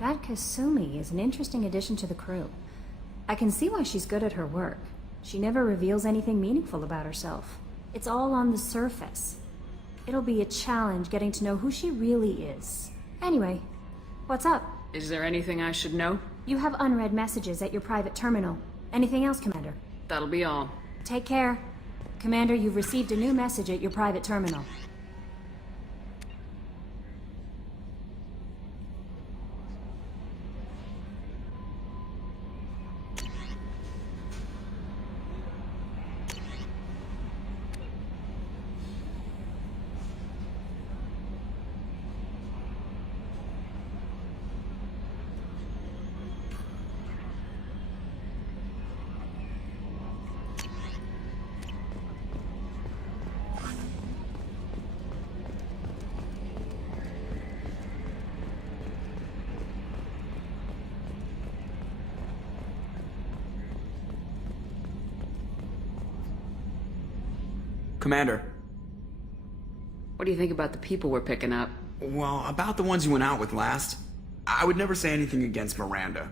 That Kasumi is an interesting addition to the crew. I can see why she's good at her work. She never reveals anything meaningful about herself. It's all on the surface. It'll be a challenge getting to know who she really is. Anyway, what's up? Is there anything I should know? You have unread messages at your private terminal. Anything else, Commander? That'll be all. Take care. Commander, you've received a new message at your private terminal. Commander. What do you think about the people we're picking up? Well, about the ones you went out with last, I would never say anything against Miranda,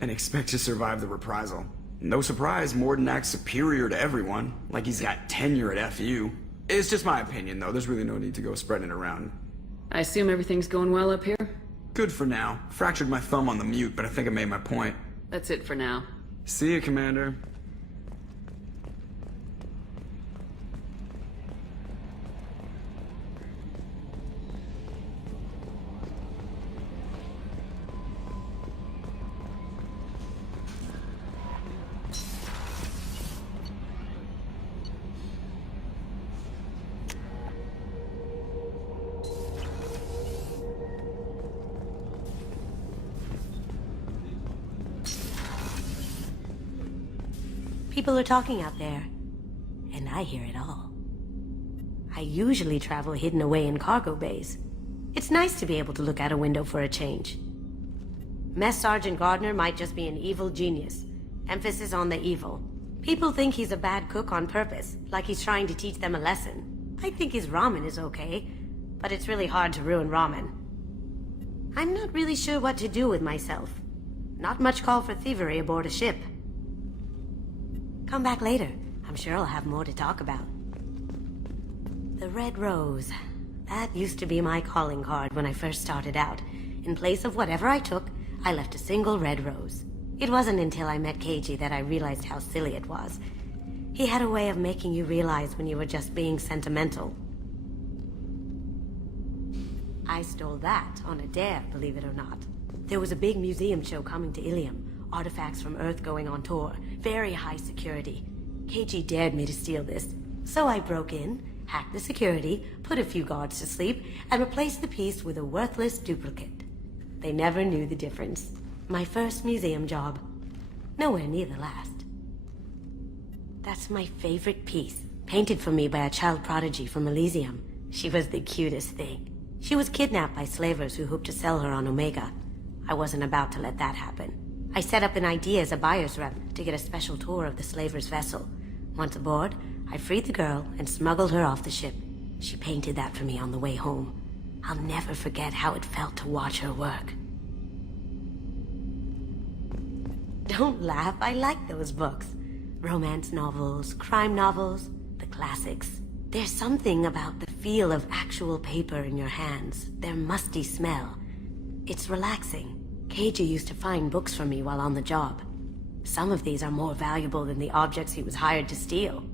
and expect to survive the reprisal. No surprise, Morden acts superior to everyone, like he's got tenure at FU. It's just my opinion, though. There's really no need to go spreading it around. I assume everything's going well up here? Good for now. Fractured my thumb on the mute, but I think I made my point. That's it for now. See you, Commander. People are talking out there, and I hear it all. I usually travel hidden away in cargo bays. It's nice to be able to look out a window for a change. Mess Sergeant Gardner might just be an evil genius. Emphasis on the evil. People think he's a bad cook on purpose, like he's trying to teach them a lesson. I think his ramen is okay, but it's really hard to ruin ramen. I'm not really sure what to do with myself. Not much call for thievery aboard a ship. Come back later. I'm sure I'll have more to talk about. The Red Rose. That used to be my calling card when I first started out. In place of whatever I took, I left a single red rose. It wasn't until I met Keiji that I realized how silly it was. He had a way of making you realize when you were just being sentimental. I stole that on a dare, believe it or not. There was a big museum show coming to Ilium. Artifacts from Earth going on tour. Very high security. Keiji dared me to steal this. So I broke in, hacked the security, put a few guards to sleep, and replaced the piece with a worthless duplicate. They never knew the difference. My first museum job. Nowhere near the last. That's my favorite piece. Painted for me by a child prodigy from Elysium. She was the cutest thing. She was kidnapped by slavers who hoped to sell her on Omega. I wasn't about to let that happen. I set up an idea as a buyer's rep to get a special tour of the slaver's vessel. Once aboard, I freed the girl and smuggled her off the ship. She painted that for me on the way home. I'll never forget how it felt to watch her work. Don't laugh, I like those books. Romance novels, crime novels, the classics. There's something about the feel of actual paper in your hands, their musty smell. It's relaxing. Keiji used to find books for me while on the job. Some of these are more valuable than the objects he was hired to steal.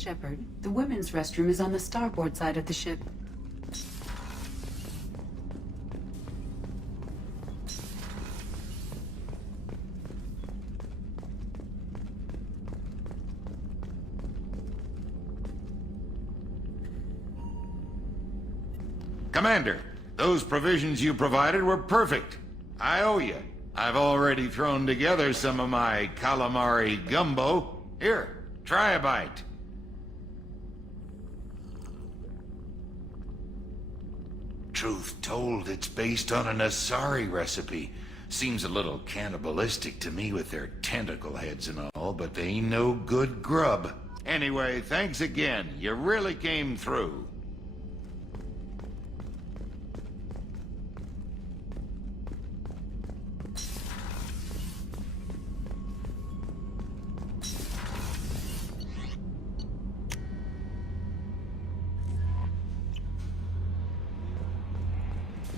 Shepard, the women's restroom is on the starboard side of the ship. Commander, those provisions you provided were perfect. I owe you. I've already thrown together some of my calamari gumbo. Here, try a bite. Truth told, it's based on an Asari recipe. Seems a little cannibalistic to me with their tentacle heads and all, but they ain't no good grub. Anyway, thanks again. You really came through.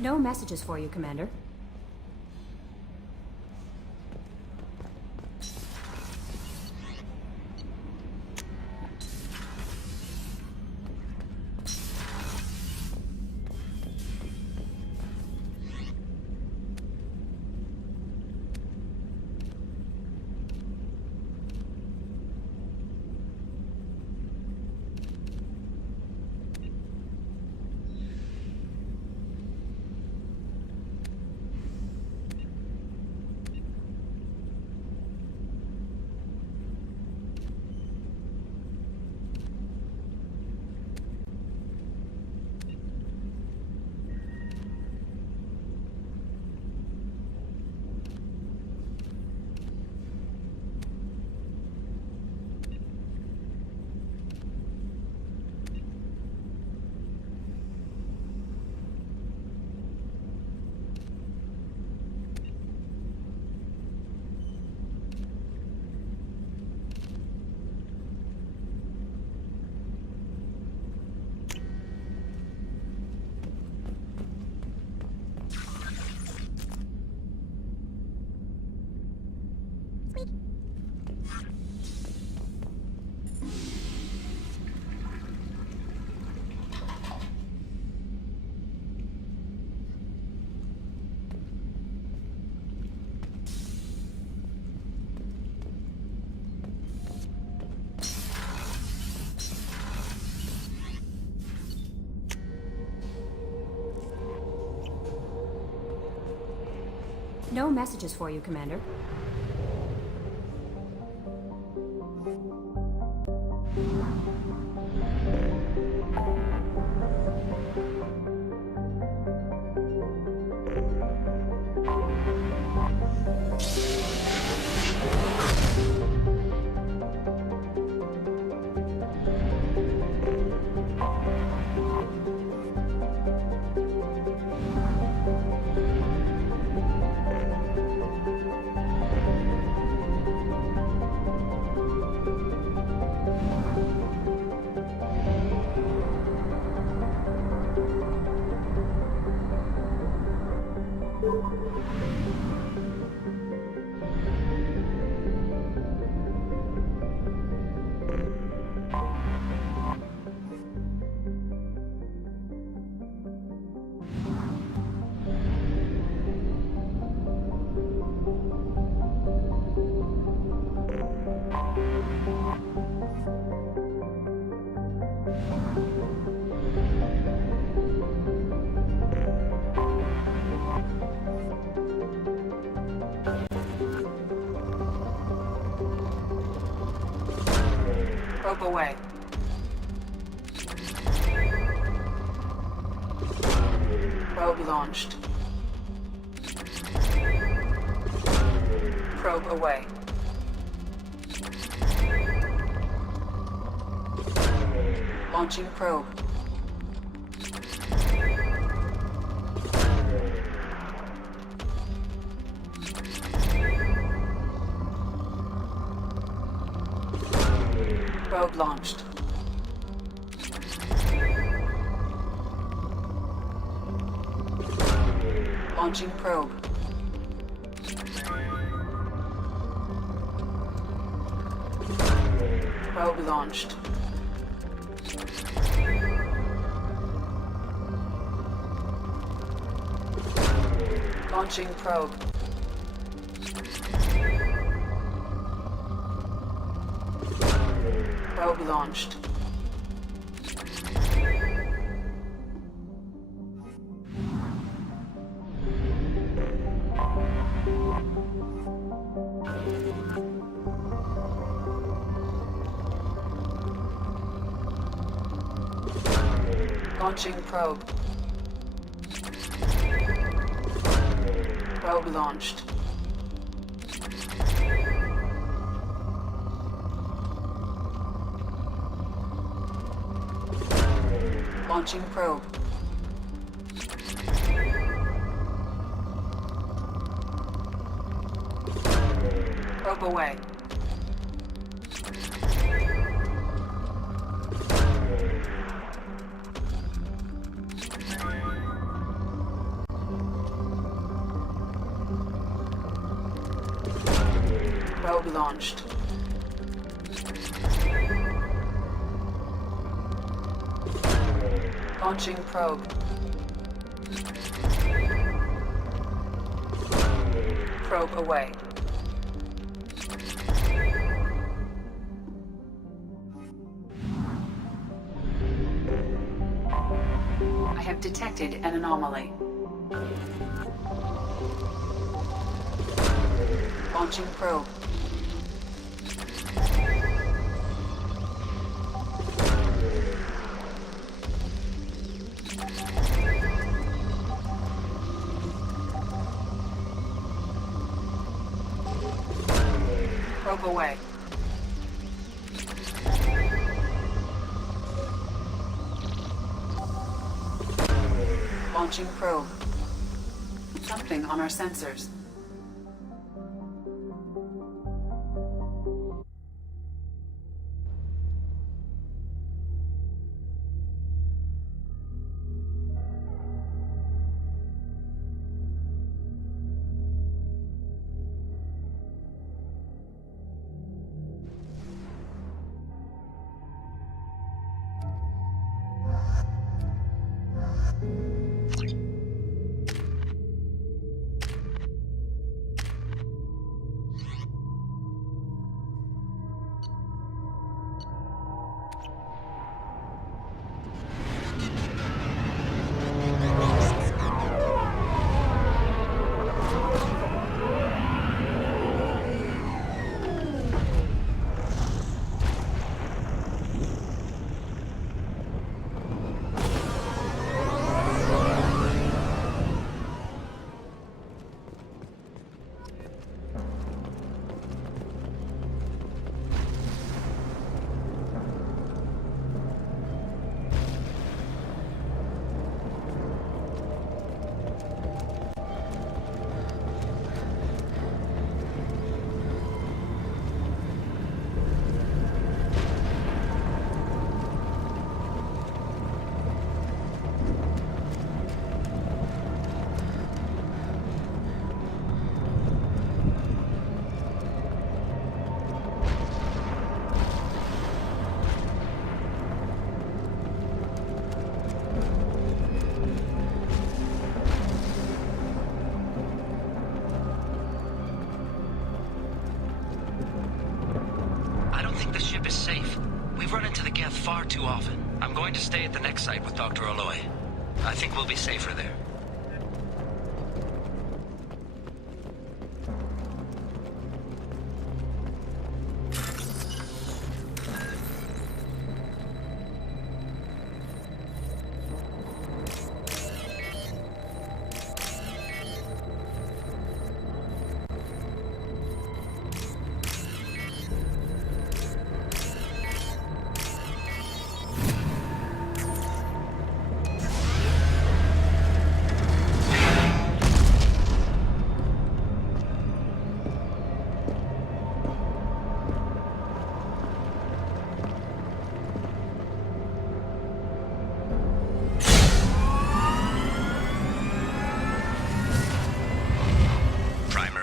No messages for you, Commander. No messages for you, Commander. Probe away. Probe launched. Probe away. Launching probe. Probe launched. Launching probe. Probe launched. Launching probe. Probe launched. Launching probe. Probe launched. Launching probe. Probe away. Probe launched. Launching probe. Probe away. I have detected an anomaly. Launching probe. Probe away. Launching probe. Something on our sensors. Far too often. I'm going to stay at the next site with Dr. Aloy. I think we'll be safer there.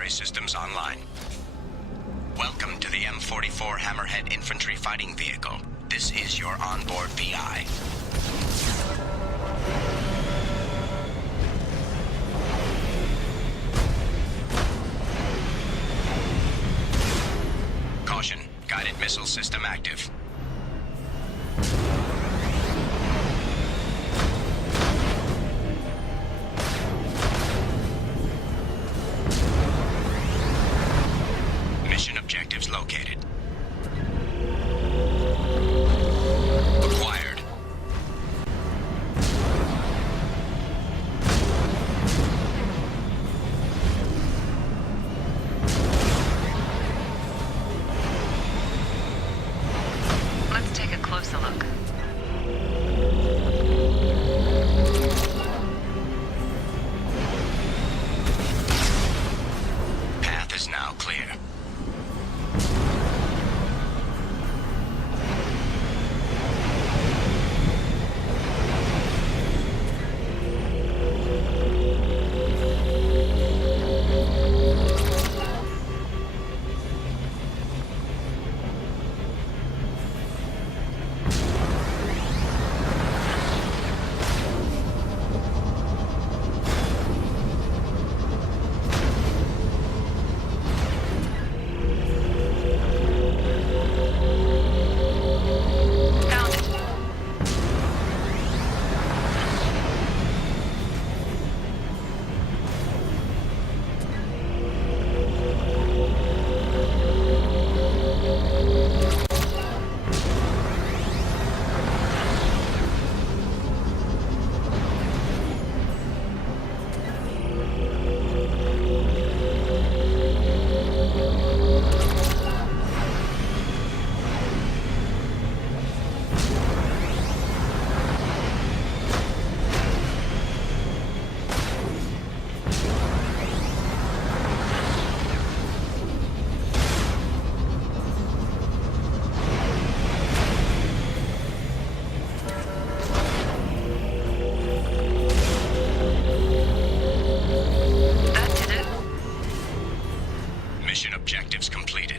Systems online. Welcome to the M44 Hammerhead Infantry Fighting Vehicle. This is your onboard VI. Missile system active. Mission objectives located. Acquired. Let's take a closer look. Path is now clear. Found it. That did it. Mission objectives completed.